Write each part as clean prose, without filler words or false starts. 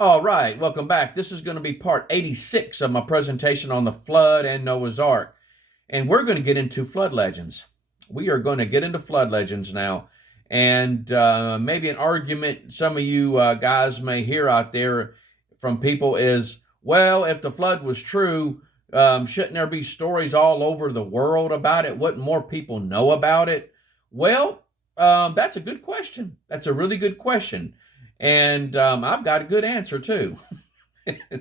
All right, welcome back. This is going to be part 86 of my presentation on the flood and Noah's Ark. And we're going to get into flood legends. We are going to get into flood legends now. And maybe an argument some of you guys may hear out there from people is, well, if the flood was true, shouldn't there be stories all over the world about it? Wouldn't more people know about it? Well, that's a good question. That's a really good question. And I've got a good answer too.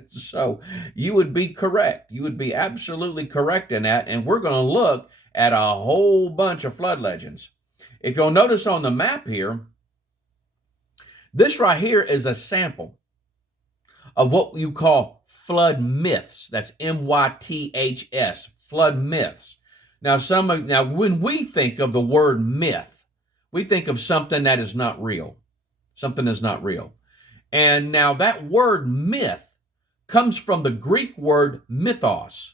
So you would be correct. You would be absolutely correct in that. And we're going to look at a whole bunch of flood legends. If you'll notice on the map here, this right here is a sample of what you call flood myths. That's MYTHS, flood myths. Now, when we think of the word myth, we think of something that is not real. Something is not real. And now that word myth comes from the Greek word mythos,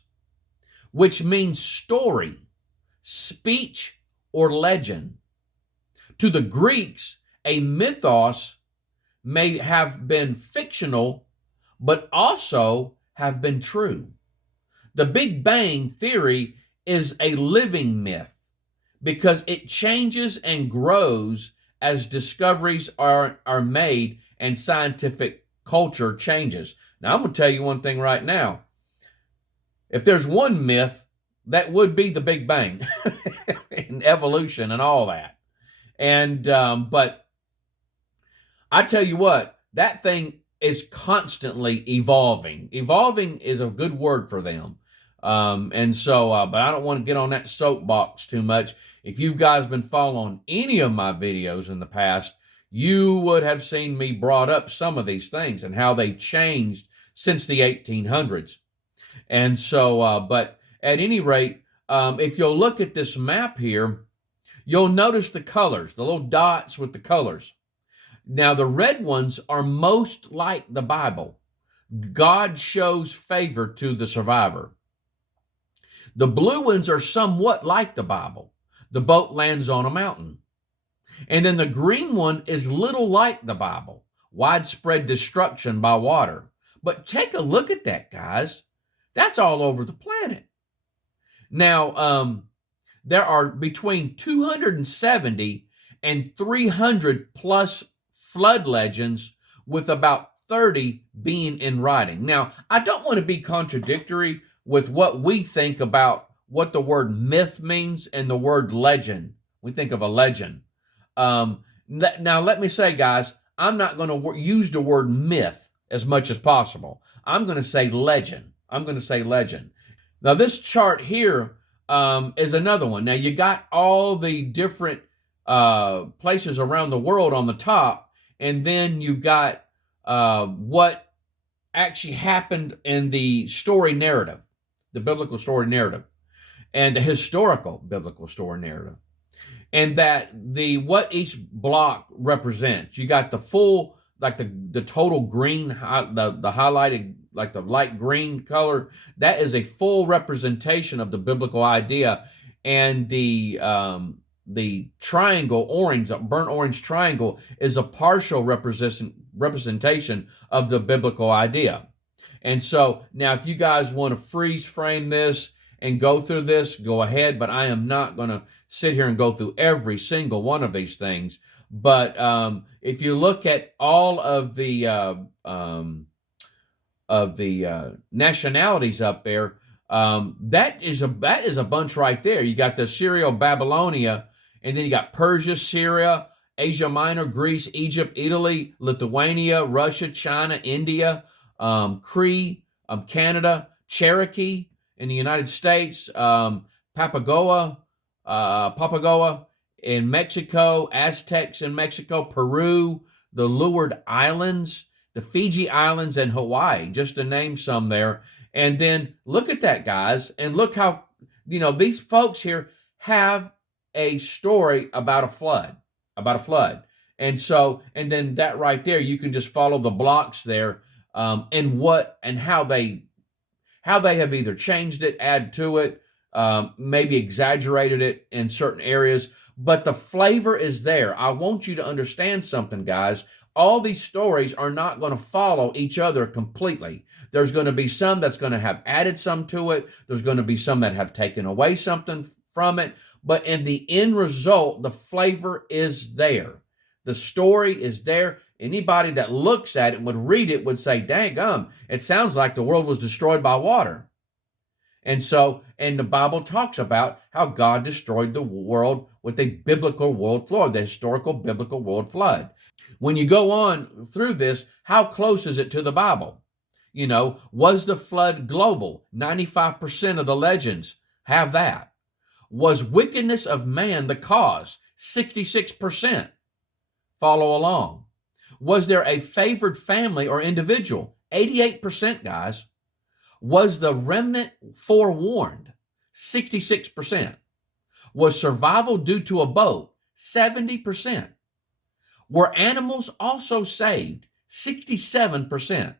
which means story, speech, or legend. To the Greeks, a mythos may have been fictional, but also have been true. The Big Bang Theory is a living myth because it changes and grows as discoveries are made and scientific culture changes. Now, I'm going to tell you one thing right now. If there's one myth, that would be the Big Bang and evolution and all that. And but I tell you what, that thing is constantly evolving. Evolving is a good word for them. But I don't want to get on that soapbox too much. If you guys been following any of my videos in the past, you would have seen me brought up some of these things and how they changed since the 1800s. But at any rate, if you'll look at this map here, you'll notice the colors, the little dots with the colors. Now, the red ones are most like the Bible. God shows favor to the survivor. The blue ones are somewhat like the Bible. The boat lands on a mountain. And then the green one is little like the Bible. Widespread destruction by water. But take a look at that, guys. That's all over the planet. Now, there are between 270 and 300 plus flood legends, with about 30 being in writing. Now, I don't want to be contradictory with what we think about what the word myth means and the word legend. We think of a legend. Now, let me say, guys, I'm not going to use the word myth as much as possible. I'm going to say legend. Now, this chart here is another one. Now, you got all the different places around the world on the top, and then you got what actually happened in the story narrative, the biblical story narrative, and the historical biblical story narrative, and that what each block represents. You got the full, like the total green, the highlighted, like the light green color. That is a full representation of the biblical idea, and the triangle orange, the burnt orange triangle, is a partial representation of the biblical idea. And so now, if you guys want to freeze frame this and go through this, go ahead, but I am not going to sit here and go through every single one of these things. But if you look at all of the nationalities up there, that is a bunch right there. You got the Syrio-Babylonia, and then you got Persia, Syria, Asia Minor, Greece, Egypt, Italy, Lithuania, Russia, China, India, Cree, Canada, Cherokee in the United States, Papagoa in Mexico, Aztecs in Mexico, Peru, the Leeward Islands, the Fiji Islands, and Hawaii, just to name some there. And then look at that, guys, and look how, these folks here have a story about a flood. And then that right there, you can just follow the blocks there, and how they have either changed it, add to it, maybe exaggerated it in certain areas, but the flavor is there. I want you to understand something, guys. All these stories are not going to follow each other completely. There's going to be some that's going to have added some to it. There's going to be some that have taken away something from it. But in the end result, the flavor is there. The story is there. Anybody that looks at it and would read it would say, dang, it sounds like the world was destroyed by water. And the Bible talks about how God destroyed the world with a biblical world flood, the historical biblical world flood. When you go on through this, how close is it to the Bible? Was the flood global? 95% of the legends have that. Was wickedness of man the cause? 66%. Follow along. Was there a favored family or individual? 88%, guys. Was the remnant forewarned? 66%. Was survival due to a boat? 70%. Were animals also saved? 67%.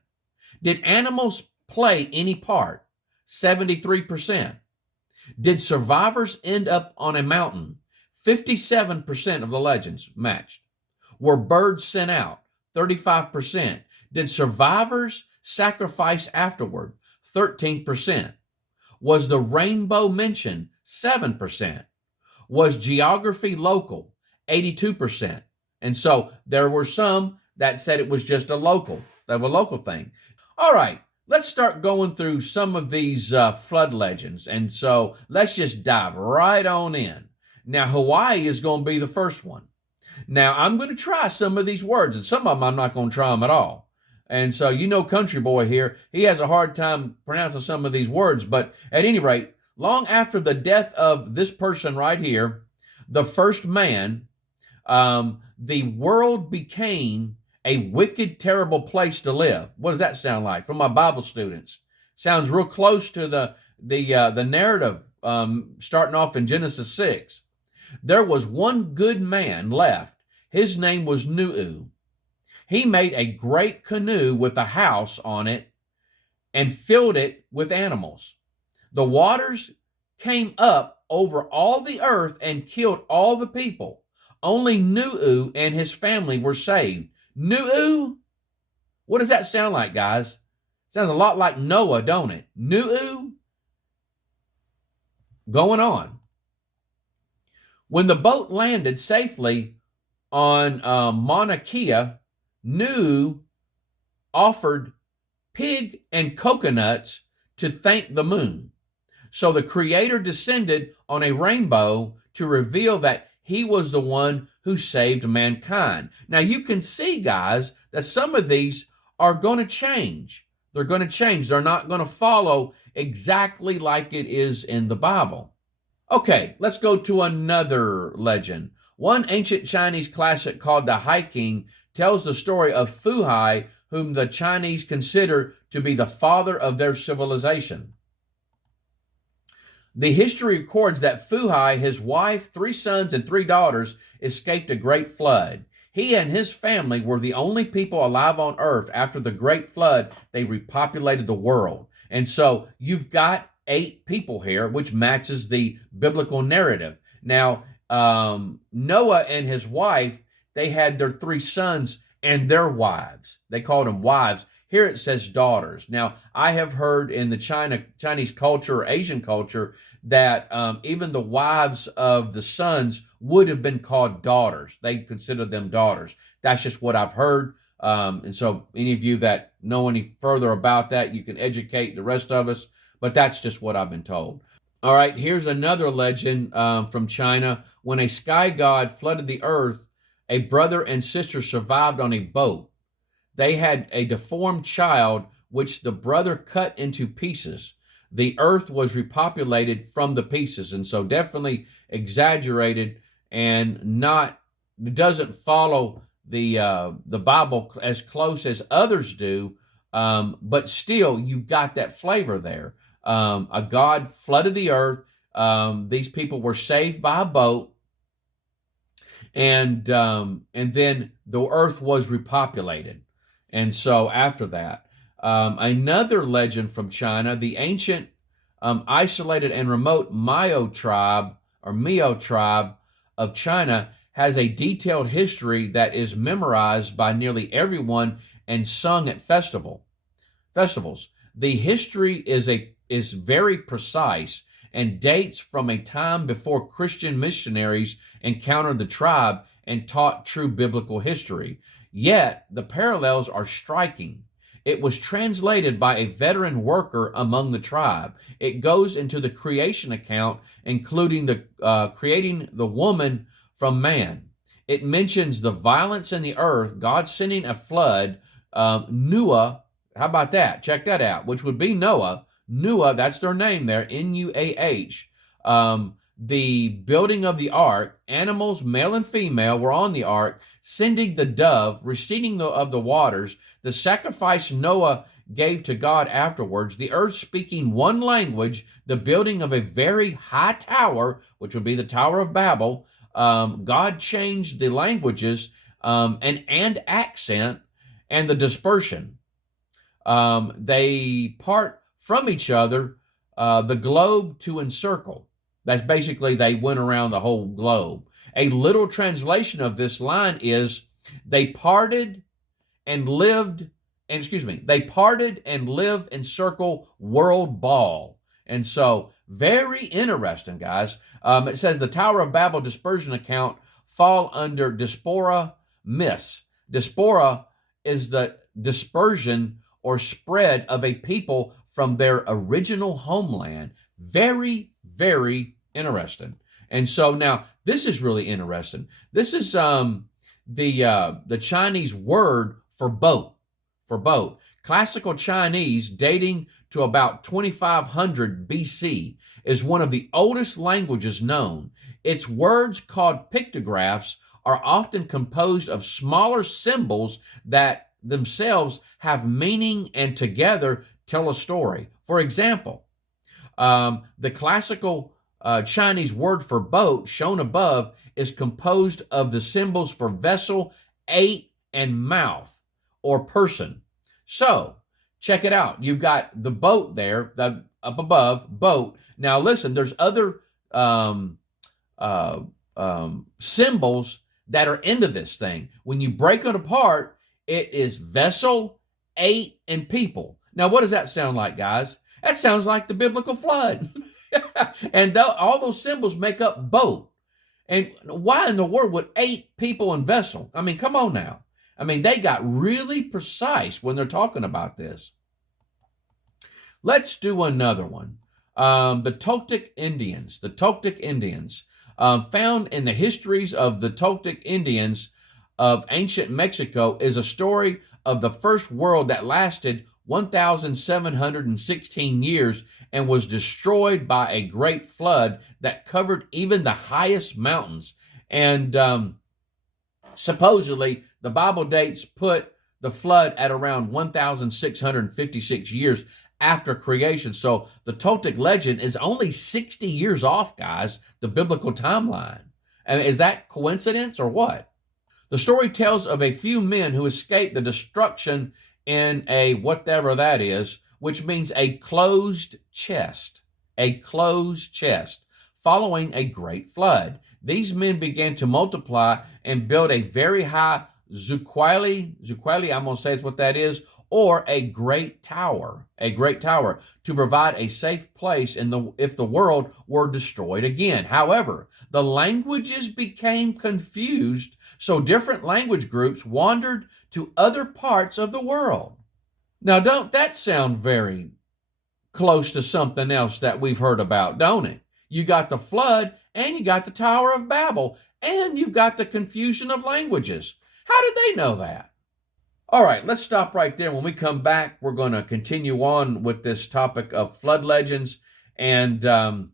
Did animals play any part? 73%. Did survivors end up on a mountain? 57% of the legends matched. Were birds sent out? 35%. Did survivors sacrifice afterward? 13%. Was the rainbow mentioned? 7%. Was geography local? 82%. And so there were some that said it was just a local thing. All right, let's start going through some of these flood legends. And so let's just dive right on in. Now, Hawaii is going to be the first one. Now, I'm going to try some of these words, and some of them I'm not going to try them at all. And so, Country Boy here, he has a hard time pronouncing some of these words. But at any rate, long after the death of this person right here, the first man, the world became a wicked, terrible place to live. What does that sound like? From my Bible students, sounds real close to the narrative starting off in Genesis 6. There was one good man left. His name was Nu'u. He made a great canoe with a house on it and filled it with animals. The waters came up over all the earth and killed all the people. Only Nu'u and his family were saved. Nu'u? What does that sound like, guys? Sounds a lot like Noah, don't it? Nu'u? Going on. When the boat landed safely on Mauna Kea, Nu'u offered pig and coconuts to thank the moon. So the Creator descended on a rainbow to reveal that He was the one who saved mankind. Now you can see, guys, that some of these are going to change. They're going to change. They're not going to follow exactly like it is in the Bible. Okay, let's go to another legend. One ancient Chinese classic called The Hiking tells the story of Fuhai, whom the Chinese consider to be the father of their civilization. The history records that Fuhai, his wife, 3 sons, and 3 daughters escaped a great flood. He and his family were the only people alive on earth. After the great flood, they repopulated the world. And so you've got 8 people here, which matches the biblical narrative. Now, Noah and his wife, they had their 3 sons and their wives. They called them wives. Here it says daughters. Now, I have heard in the Chinese culture or Asian culture that even the wives of the sons would have been called daughters. They consider them daughters. That's just what I've heard. And so any of you that know any further about that, you can educate the rest of us. But that's just what I've been told. All right, here's another legend from China. When a sky god flooded the earth, a brother and sister survived on a boat. They had a deformed child, which the brother cut into pieces. The earth was repopulated from the pieces, and so definitely exaggerated and doesn't follow the Bible as close as others do, but still you got that flavor there. A god flooded the earth. These people were saved by a boat, and then the earth was repopulated. And so after that, another legend from China, the ancient, isolated and remote Mio tribe of China has a detailed history that is memorized by nearly everyone and sung at festivals. The history is very precise and dates from a time before Christian missionaries encountered the tribe and taught true biblical history. Yet the parallels are striking. It was translated by a veteran worker among the tribe. It goes into the creation account, including the creating the woman from man. It mentions the violence in the earth, God sending a flood, Noah. How about that? Check that out, which would be Noah. Noah, that's their name there, Nuah. The building of the ark, animals, male and female, were on the ark, sending the dove, receding of the waters, the sacrifice Noah gave to God afterwards, the earth speaking one language, the building of a very high tower, which would be the Tower of Babel. God changed the languages and accent, and the dispersion. They part from each other, the globe to encircle. That's basically they went around the whole globe. A literal translation of this line is they parted and lived, they parted and lived in circle world ball. And so, very interesting, guys. It says the Tower of Babel dispersion account fall under diaspora myths. Diaspora is the dispersion or spread of a people from their original homeland. Very, very interesting. And so now this is really interesting. This is the Chinese word for boat. For boat. Classical Chinese, dating to about 2500 BC, is one of the oldest languages known. Its words, called pictographs, are often composed of smaller symbols that themselves have meaning and together tell a story. For example, the classical Chinese word for boat, shown above, is composed of the symbols for vessel, eight, and mouth, or person. So, check it out. You've got the boat there, up above, boat. Now listen, there's other symbols that are into this thing. When you break it apart, it is vessel, eight, and people. Now, what does that sound like, guys? That sounds like the biblical flood. And all those symbols make up boat. And why in the world would eight, people, and vessel? I mean, come on now. I mean, they got really precise when they're talking about this. Let's do another one. The Toltec Indians. The Toltec Indians. Found in the histories of the Toltec Indians of ancient Mexico is a story of the first world that lasted 1,716 years and was destroyed by a great flood that covered even the highest mountains. And supposedly, the Bible dates put the flood at around 1,656 years after creation. So the Toltec legend is only 60 years off, guys, the biblical timeline. I mean, is that coincidence or what? The story tells of a few men who escaped the destruction in a whatever that is, which means a closed chest, following a great flood. These men began to multiply and build a very high zuquali, I'm going to say it's what that is, or a great tower, to provide a safe place if the world were destroyed again. However, the languages became confused, so different language groups wandered to other parts of the world. Now, don't that sound very close to something else that we've heard about, don't it? You got the flood, and you got the Tower of Babel, and you've got the confusion of languages. How did they know that? All right, let's stop right there. When we come back, we're going to continue on with this topic of flood legends and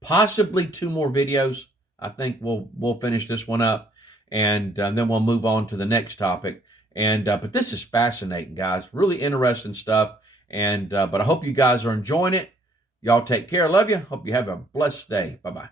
possibly 2 more videos. I think we'll finish this one up, and then we'll move on to the next topic. And but this is fascinating, guys. Really interesting stuff. And but I hope you guys are enjoying it. Y'all take care. Love you. Hope you have a blessed day. Bye-bye.